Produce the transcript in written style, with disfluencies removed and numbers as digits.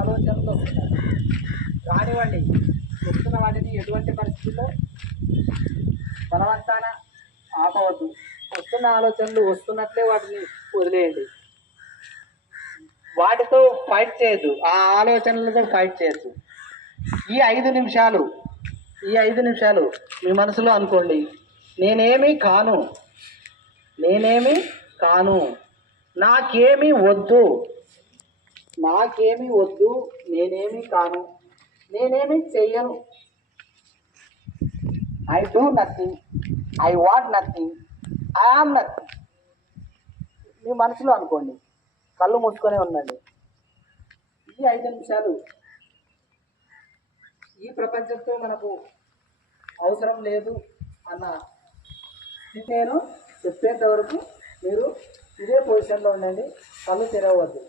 ఆలోచనలు వస్తున్నాయి. కానివ్వండి, వస్తున్న వాటిని ఎటువంటి పరిస్థితుల్లో బలవంతాన ఆపవద్దు. వస్తున్న ఆలోచనలు వస్తున్నట్లే వాటిని వదిలేయండి. వాటితో ఫైట్ చేయొద్దు, ఆ ఆలోచనలతో ఫైట్ చేయొద్దు. ఈ 5 నిమిషాలు మీ మనసులో అనుకోండి, నేనేమీ కాను, నాకేమీ వద్దు, నేనేమీ కాను, నేనేమీ చెయ్యను. I do nothing, I want nothing, I am nothing. మీ మనసులో అనుకోండి, కళ్ళు మూసుకొని ఉండండి. ఈ 5 నిమిషాలు ఈ ప్రపంచంతో మనకు అవసరం లేదు అన్న స్థితి నేను చెప్పేంత వరకు మీరు ఇదే పొజిషన్లో ఉండండి, కళ్ళు తెరవద్దు.